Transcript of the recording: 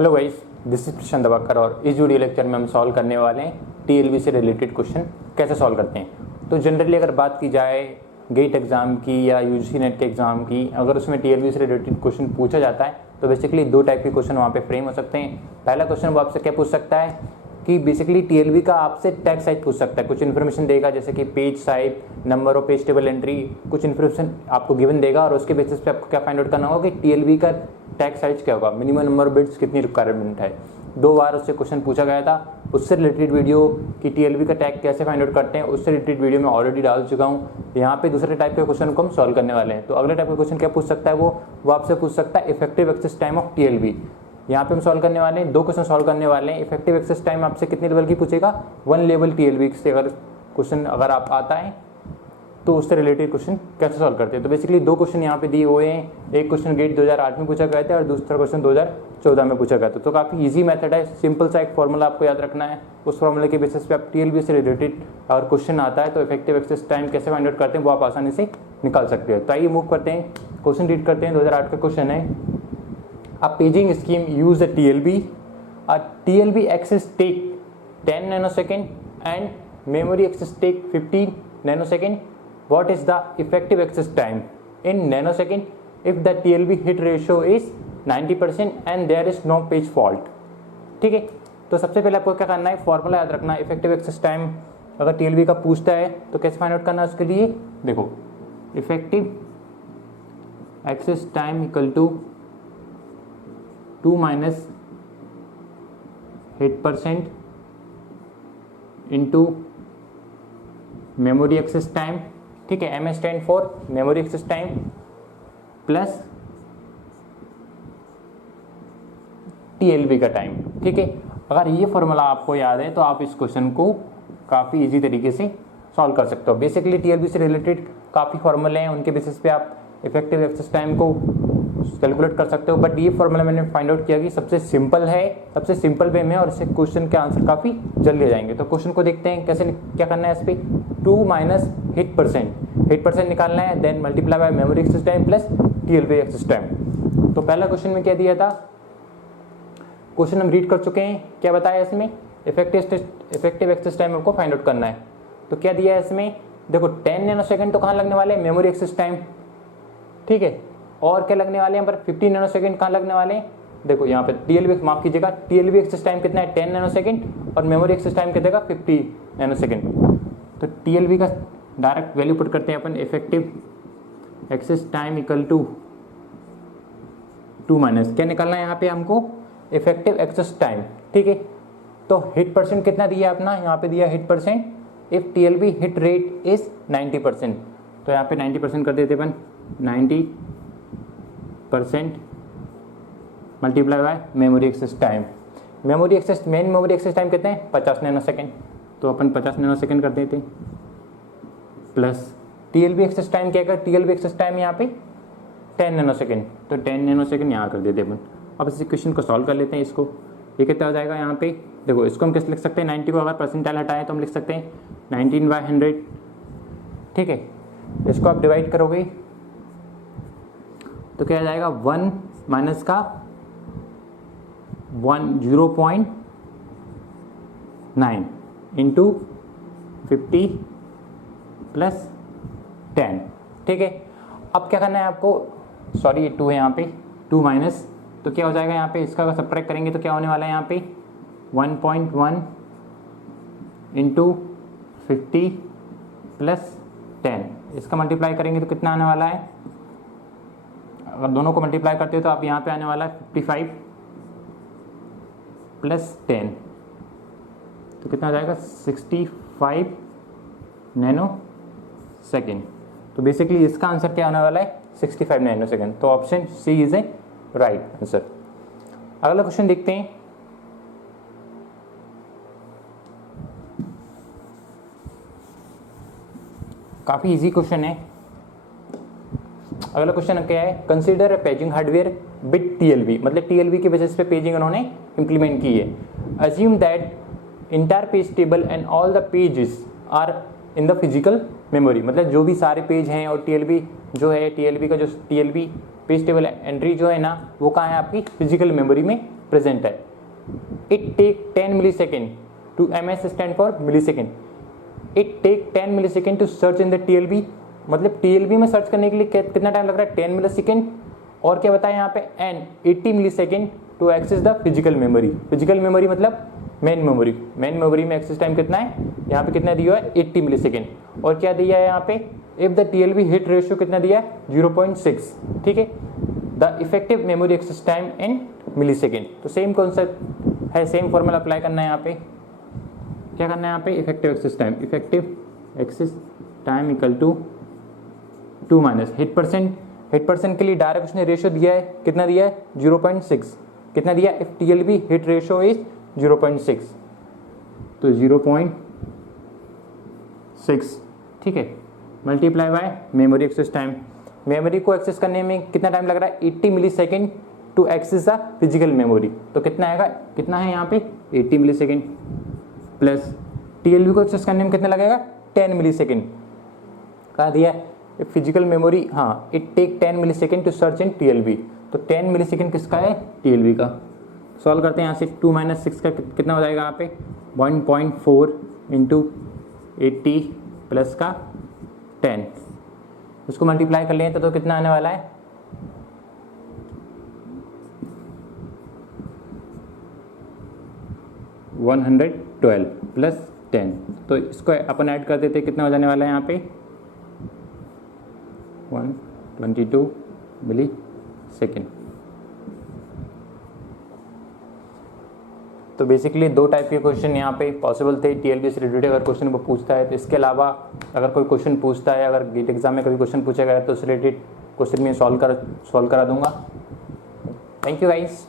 Hello guys, this is प्रशांत दवाकर और इस video lecture में हम सॉल्व करने वाले हैं टीएलबी से रिलेटेड क्वेश्चन कैसे सॉल्व करते हैं। तो जनरली अगर बात की जाए गेट एग्जाम की या यूजीसी नेट के एग्जाम की, अगर उसमें टीएलबी से रिलेटेड क्वेश्चन पूछा जाता है तो बेसिकली दो टाइप के क्वेश्चन वहाँ पे फ्रेम हो सकते हैं। पहला क्वेश्चन वो आपसे क्या पूछ सकता है कि बेसिकली टीएलबी का आपसे टैग साइज पूछ सकता है, कुछ इन्फॉर्मेशन देगा जैसे कि page size, number of page table entry, कुछ इन्फॉर्मेशन आपको गिवन देगा और उसके बेसिस पे आपको क्या फाइंड आउट करना होगा कि टीएलबी का टैग साइज क्या होगा, मिनिमम नंबर ऑफ बिट्स कितनी रिक्वायरमेंट है। 2 बार उससे क्वेश्चन पूछा गया था। उससे रिलेटेड वीडियो कि टीएलबी का टैग कैसे फाइंड आउट करते हैं उससे रिलेटेड वीडियो मैं ऑलरेडी डाल चुका हूँ। यहाँ पे दूसरे टाइप के क्वेश्चन को हम सॉल्व करने वाले हैं। तो अगले टाइप का क्वेश्चन क्या पूछ सकता है वो आपसे पूछ सकता है effective access time of TLB. यहाँ पे हम सॉल्व करने वाले हैं, 2 क्वेश्चन सॉल्व करने वाले हैं। इफेक्टिव एक्सेस टाइम आपसे कितने लेवल की पूछेगा, 1 लेवल टीएलबी से अगर क्वेश्चन अगर आप आता है तो उससे रिलेटेड क्वेश्चन कैसे सॉल्व करते हैं। तो बेसिकली 2 क्वेश्चन यहाँ पे दिए हुए हैं। एक क्वेश्चन गेट 2008 में पूछा गया था और दूसरा क्वेश्चन 2014 में पूछा गया था। तो काफ़ी इजी मेथड है, सिंपल सा एक फॉर्मूला आपको याद रखना है। उस फॉर्मूले के बेसिस पे आप टीएलबी से रिलेटेड अगर क्वेश्चन आता है तो इफेक्टिव एक्सेस टाइम कैसे फाइंड आउट करते हैं वो आप आसानी से निकाल सकते हैं। तो आइए मूव करते हैं, क्वेश्चन रीड करते हैं। 2008 का क्वेश्चन है, a paging scheme use a TLB access take 10 nanosecond and memory access take 15 nanosecond. What is the effective access time in nanosecond if the TLB hit ratio is 90% and there is no page fault? ठीक है, तो सबसे पहले आपको क्या करना है, formula याद रखना है। इफेक्टिव एक्सेस टाइम अगर टीएलबी का पूछता है तो कैसे फाइंड आउट करना है उसके लिए, देखो effective access time equal to 2 minus hit percent into memory access time. ठीक है, M stand for memory access time plus TLB का टाइम। ठीक है, अगर ये फॉर्मूला आपको याद है तो आप इस क्वेश्चन को काफ़ी इजी तरीके से सॉल्व कर सकते हो। बेसिकली टीएलबी से रिलेटेड काफ़ी फॉर्मूले हैं, उनके बेसिस पे आप इफेक्टिव एक्सेस टाइम को कैलकुलेट कर सकते हो। बट ये फॉर्मूला मैंने फाइंड आउट किया कि सबसे सिंपल है, सबसे सिंपल वे में और इससे क्वेश्चन के आंसर काफ़ी जल्दी आ जाएंगे। तो क्वेश्चन को देखते हैं कैसे क्या करना है। इस पर 2 माइनस हिट परसेंट निकालना है, then multiply by memory access time plus TLB access time. तो पहला क्वेश्चन में क्या दिया था, क्वेश्चन हम रीड कर चुके हैं। क्या बताया इसमें, इफेक्टिव एक्सेस टाइम आपको फाइंड आउट करना है। तो क्या दिया है इसमें, देखो 10 नैनोसेकंड तो कहाँ लगने वाले हैं, मेमोरी एक्सेस टाइम। ठीक है, और क्या लगने वाले हैं पर 15 नैनोसेकंड कहाँ लगने वाले हैं, देखो यहाँ पे टीएलबी, माफ कीजिएगा, टीएलबी एक्सेस टाइम कितना है 10 नैनोसेकंड और मेमोरी एक्सेस टाइम कितना है 50 नैनोसेकंड। तो टीएलबी का डायरेक्ट वैल्यू पुट करते हैं अपन, effective access time equal to 2 minus क्या निकालना है यहाँ पे हमको, इफेक्टिव एक्सेस टाइम। ठीक है, तो हिट परसेंट कितना दिया अपना, यहाँ पे दिया hit percent if TLB hit rate is 90%। तो यहाँ पे 90% कर देते अपन, 90% multiply by memory access time. Main memory access time कितने हैं 50 नैनोसेकंड, तो अपन 50 नैनोसेकंड कर देते प्लस टीएलबी एक्सेस टाइम क्या कर, टीएलबी एक्सेस टाइम यहाँ पे 10 नैनोसेकंड, तो 10 नैनोसेकंड यहाँ कर देते अपन। अब इस इक्वेशन को सॉल्व कर लेते हैं। इसको ये कितना हो जाएगा यहाँ पे, देखो इसको हम कैसे लिख सकते हैं, 90 को अगर परसेंटाइल हटाएं तो हम लिख सकते हैं 19/100। ठीक है, इसको आप डिवाइड करोगे तो क्या आ जाएगा, 1 माइनस का 0.9 इंटू 50 प्लस 10। ठीक है, अब क्या करना है आपको, सॉरी ये 2 है यहाँ पे, 2 माइनस, तो क्या हो जाएगा यहाँ पे, इसका अगर सब्ट्रैक्ट करेंगे तो क्या होने वाला है यहाँ पे 1.1 इंटू 50 प्लस 10। इसका मल्टीप्लाई करेंगे तो कितना आने वाला है, अगर दोनों को मल्टीप्लाई करते हो तो आप यहाँ पे आने वाला है 55 प्लस 10, तो कितना आ जाएगा 65 नैनो सेकेंड। तो बेसिकली इसका आंसर क्या होने वाला है 65 नैनो सेकेंड। तो option C is a right answer. अगला क्वेश्चन देखते हैं, काफी इजी क्वेश्चन है। अगला क्वेश्चन क्या है, consider paging hardware with TLB, मतलब टीएलबी के बेसिस पे पेजिंग उन्होंने इंप्लीमेंट की है। Assume that entire page table and all the pages are in the physical memory, मतलब जो भी सारे पेज हैं और टीएलबी जो है, टीएलबी का जो टीएलबी पेज टेबल एंट्री जो है ना वो कहाँ है आपकी फिजिकल मेमोरी में प्रेजेंट है। It take 10 millisecond to, MS stand for millisecond, it take 10 millisecond to search in the TLB, मतलब TLB में सर्च करने के लिए कितना टाइम लग रहा है, 10 मिली सेकेंड। और क्या बताया यहाँ पे, and 80 millisecond to access the physical memory. Physical memory मतलब मेन मेमोरी, मेन मेमोरी में एक्सेस टाइम कितना है, यहाँ पे कितना दिया है, 80 मिली सेकेंड। और क्या दिया है यहाँ पे, if the TLB hit ratio कितना दिया है, 0.6, ठीक है। The effective memory access time in millisecond. तो सेम कॉन्सेप्ट है, सेम फॉर्मूला अप्लाई करना है यहाँ पे। क्या करना है यहाँ पे, effective access time, effective access time equal to 2 minus hit percent. Hit percent के लिए डायरेक्ट उसने रेशियो दिया है, कितना दिया है, 0.6। कितना दिया, if TLB hit ratio is 0.6, तो 0.6, ठीक है, multiply by memory access time. Memory को एक्सेस करने में कितना टाइम लग रहा है, 80 millisecond to access the physical memory. तो कितना आएगा, कितना है यहाँ पे, 80 मिली सेकेंड प्लस TLB को एक्सेस करने में कितना लगेगा, 10 मिली सेकेंड। कहा दिया है फिजिकल मेमोरी, हाँ, it take 10 millisecond to search in TLB। तो 10 मिली सेकेंड किसका है, TLB का। सॉल्व करते हैं यहाँ से, 2 माइनस 6 का कितना हो जाएगा यहाँ पे, 1.4 इंटू 80 प्लस का 10, उसको मल्टीप्लाई कर लें तो कितना आने वाला है, 112 प्लस 10। तो इसको अपन ऐड कर देते, कितना हो जाने वाला है यहाँ पे, 122 मिली सेकेंड। तो बेसिकली 2 टाइप के क्वेश्चन यहाँ पे पॉसिबल थे, TLB से रिलेटेड अगर क्वेश्चन वो पूछता है तो। इसके अलावा अगर कोई क्वेश्चन पूछता है, अगर गेट एग्जाम में कभी क्वेश्चन पूछा गया तो उस रिलेटेड क्वेश्चन में सॉल्व करा दूंगा। Thank you guys.